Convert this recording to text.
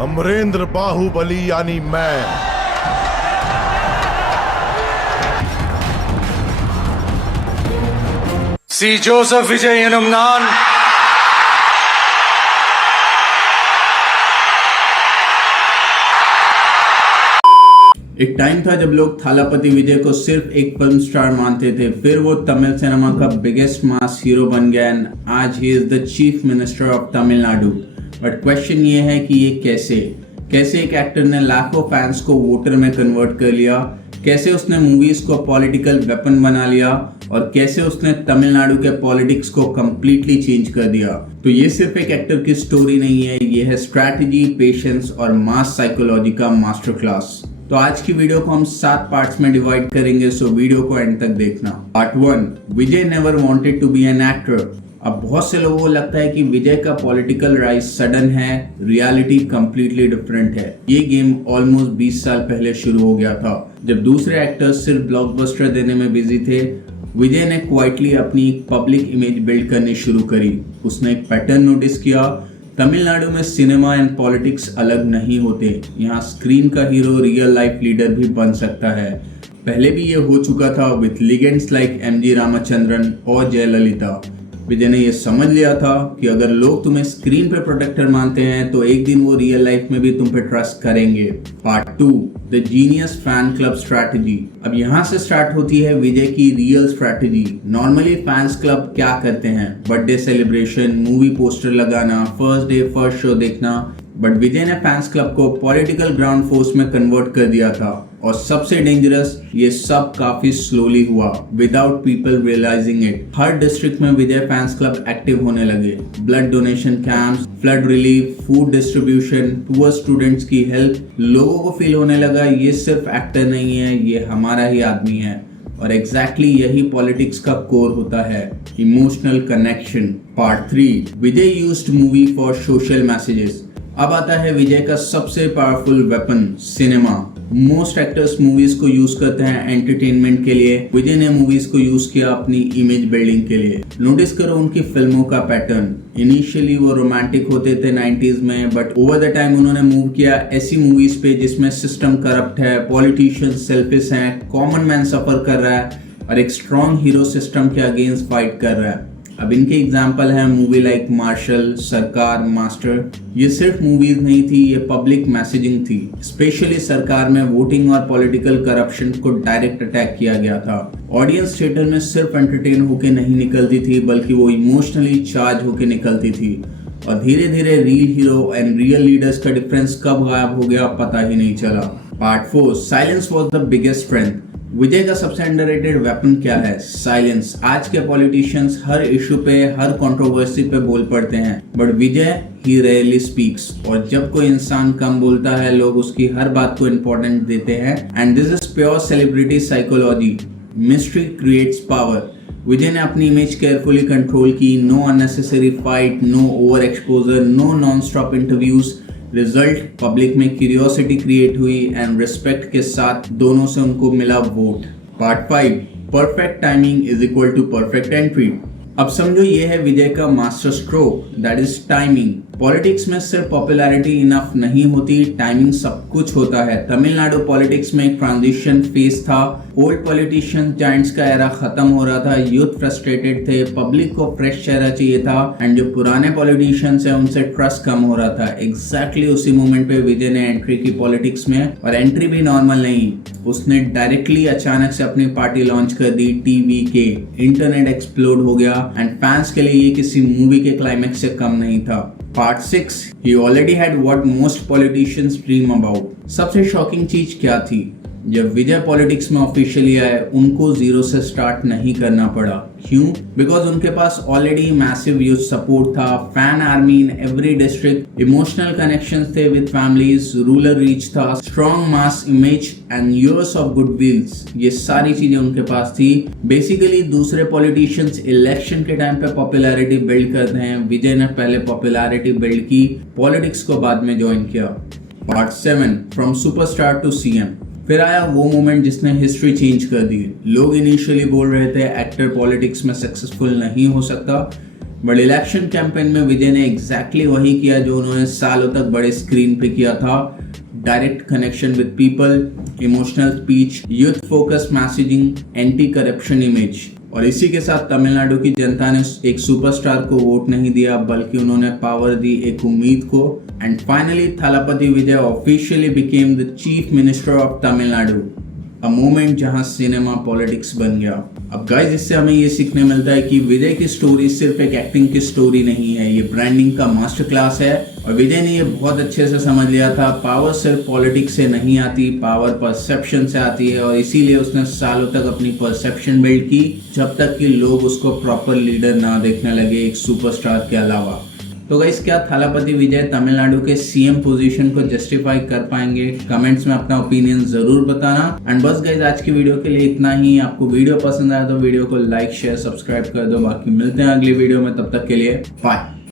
अमरेंद्र बाहुबली यानी मैं। सी जोसेफ विजय यनुमनान, एक टाइम था जब लोग थालापति विजय को सिर्फ एक फिल्म स्टार मानते थे, फिर वो तमिल सिनेमा का बिगेस्ट मास हीरो बन गया एंड आज he is the chief minister of Tamil Nadu. But question ये है कि ये कैसे एक एक्टर ने लाखों फैंस को वोटर में कन्वर्ट कर लिया, कैसे उसने मूवीज को पॉलिटिकल वेपन बना लिया और कैसे उसने तमिलनाडु के पॉलिटिक्स को कंप्लीटली चेंज कर दिया। तो ये सिर्फ एक एक्टर की स्टोरी नहीं है, ये है स्ट्रैटेजी, पेशेंस और मास साइकोलॉजी का मास्टर क्लास। तो आज की वीडियो को हम 7 पार्ट्स में डिवाइड करेंगे, सो वीडियो को एंड तक देखना। Part 1, Vijay never wanted to be an actor. अब बहुत से लोगों को लगता है कि विजय का पॉलिटिकल राइज सडन है, रियलिटी कंप्लीटली डिफरेंट है। ये गेम ऑलमोस्ट 20 साल पहले शुरू हो गया था, जब दूसरे एक्टर्स सिर्फ ब्लॉकबस्टर देने में बिजी थे। विजय ने क्वाइटली अपनी पब्लिक इमेज बिल्ड करनी शुरू करी। उसने एक पैटर्न नोटिस किया, तमिलनाडु में सिनेमा एंड पॉलिटिक्स अलग नहीं होते। यहाँ स्क्रीन का हीरो रियल लाइफ लीडर भी बन सकता है। पहले भी ये हो चुका था with legends like MG Ramachandran और जयललिता। विजय ने ये समझ लिया था कि अगर लोग तुम्हें स्क्रीन पे प्रोटेक्टर मानते हैं तो एक दिन वो रियल लाइफ में भी तुम पे ट्रस्ट करेंगे। Part 2, the genius fan club strategy. अब यहाँ से स्टार्ट होती है विजय की real strategy. Normally fans club क्या करते हैं? बर्थडे सेलिब्रेशन, मूवी पोस्टर लगाना, फर्स्ट डे फर्स्ट शो देखना। बट विजय ने फैंस क्लब को पॉलिटिकल ग्राउंड फोर्स में कन्वर्ट कर दिया था, और सबसे डेंजरस, ये सब काफी स्लोली हुआ विदाउट पीपल रियलाइजिंग इट। हर डिस्ट्रिक्ट में विजय फैंस क्लब एक्टिव होने लगे। Blood donation camps, flood relief, food distribution, poor students की हेल्प। लोगों को फील होने लगा ये सिर्फ एक्टर नहीं है, ये हमारा ही आदमी है। और एग्जैक्टली यही पॉलिटिक्स का कोर होता है, emotional connection. Part 3, Vijay used movie for social messages. अब आता है विजय का सबसे powerful weapon, cinema. Most actors movies को यूज करते हैं एंटरटेनमेंट के लिए, विजय ने मूवीज को यूज किया अपनी इमेज बिल्डिंग के लिए। नोटिस करो उनकी फिल्मों का पैटर्न। इनिशियली वो रोमांटिक होते थे 90s में, बट ओवर द टाइम उन्होंने मूव किया ऐसी मूवीज पे जिसमें सिस्टम करप्ट है, पॉलिटिशियन सेल्फिश हैं, कॉमन मैन सफर कर रहा है और एक स्ट्रॉन्ग हीरो सिस्टम के अगेंस्ट फाइट कर रहा है। अब इनके एग्जाम्पल है मूवी लाइक मार्शल, सरकार, मास्टर। ये सिर्फ मूवीज नहीं थी, ये पब्लिक मैसेजिंग थी। स्पेशली सरकार में वोटिंग और पॉलिटिकल करप्शन को डायरेक्ट अटैक किया गया था। ऑडियंस थिएटर में सिर्फ एंटरटेन होके नहीं निकलती थी, बल्कि वो इमोशनली चार्ज होके निकलती थी। और धीरे धीरे real hero and real leaders का डिफरेंस कब गायब हो गया पता ही नहीं चला। Part 4, silence was the biggest strength. Vijay का सबसे अंडररेटेड वेपन क्या है? साइलेंस। आज के पॉलिटिशियंस हर इशू पे, हर कंट्रोवर्सी पे बोल पड़ते हैं, but Vijay he rarely speaks. और जब कोई इंसान कम बोलता है, लोग उसकी हर बात को इम्पोर्टेंट देते हैं। And this is pure celebrity psychology. Mystery creates power. Vijay ने अपनी इमेज केयरफुली कंट्रोल की। No unnecessary fight, no over exposure, no non stop interviews. Result, public में क्यूरियोसिटी क्रिएट हुई एंड रिस्पेक्ट के साथ दोनों से उनको मिला vote. Part 5, perfect timing is equal to perfect entry. अब समझो ये है विजय का master stroke, that is timing. Politics में सिर्फ पॉपुलैरिटी इनफ नहीं होती, टाइमिंग सब कुछ होता है। तमिलनाडु पॉलिटिक्स में एक ट्रांजिशन फेज था। ओल्ड पॉलिटिशियन जायंट्स का एरा खत्म हो रहा था, यूथ फ्रस्ट्रेटेड थे, पब्लिक को फ्रेश चेहरा चाहिए था एंड जो पुराने पॉलिटिशियंस हैं उनसे ट्रस्ट कम हो रहा था। एग्जैक्टली उसी मोमेंट पे विजय ने एंट्री की पॉलिटिक्स में, और एंट्री भी नॉर्मल नहीं, उसने डायरेक्टली अचानक से अपनी पार्टी लॉन्च कर दी, टीवी के। इंटरनेट एक्सप्लोड हो गया एंड फैंस के लिए ये किसी मूवी के क्लाइमेक्स से कम नहीं था। Part 6, he already had what most politicians dream about। सबसे शॉकिंग चीज क्या थी? जब विजय पॉलिटिक्स में ऑफिशियली आए, उनको जीरो से स्टार्ट नहीं करना पड़ा। क्यों? बिकॉज उनके पास ऑलरेडी मैसिव यूथ सपोर्ट था, fan army in every district, emotional connections थे विद फैमिलीज, रूरल रीच था, strong mass image and years of गुडविल्स। ये सारी चीजें उनके पास थी। बेसिकली दूसरे पॉलिटिशियंस इलेक्शन के टाइम पे पॉपुलैरिटी बिल्ड करते हैं, विजय ने पहले पॉपुलैरिटी बिल्ड की, पॉलिटिक्स को बाद में ज्वाइन किया। Part 7, from superstar to CM. फिर आया वो मोमेंट जिसने हिस्ट्री चेंज कर दी। लोग इनिशियली बोल रहे थे एक्टर पॉलिटिक्स में सक्सेसफुल नहीं हो सकता, बट इलेक्शन कैंपेन में विजय ने एग्जैक्टली वही किया जो उन्होंने सालों तक बड़े स्क्रीन पे किया था। Direct connection with people, emotional speech, youth focus messaging, anti corruption image. और इसी के साथ तमिलनाडु की जनता ने एक सुपरस्टार को वोट नहीं दिया बल्कि उन्होंने पावर दी एक उम्मीद को। And finally Thalapathy Vijay officially became the chief minister of Tamil Nadu, a moment जहां सिनेमा पॉलिटिक्स बन गया। अब गाइस इससे हमें ये सीखने मिलता है कि विजय की स्टोरी सिर्फ एक एक्टिंग की स्टोरी नहीं है, ये ब्रांडिंग का मास्टर क्लास है। और विजय ने ये बहुत अच्छे से समझ लिया था, पावर सिर्फ पॉलिटिक्स से नहीं आती, पावर परसेप्शन से आती है। और इसीलिए उसने सालों तक अपनी परसेप्शन बिल्ड की जब तक कि लोग उसको प्रॉपर लीडर ना देखने लगे एक सुपरस्टार के अलावा। तो गाइस क्या थालापति विजय तमिलनाडु के सीएम पोजीशन को जस्टिफाई कर पाएंगे? कमेंट्स में अपना ओपिनियन जरूर बताना। एंड बस गाइस आज की वीडियो के लिए इतना ही। आपको वीडियो पसंद आया तो वीडियो को लाइक शेयर सब्सक्राइब कर दो। बाकी मिलते हैं अगली वीडियो में, तब तक के लिए बाय।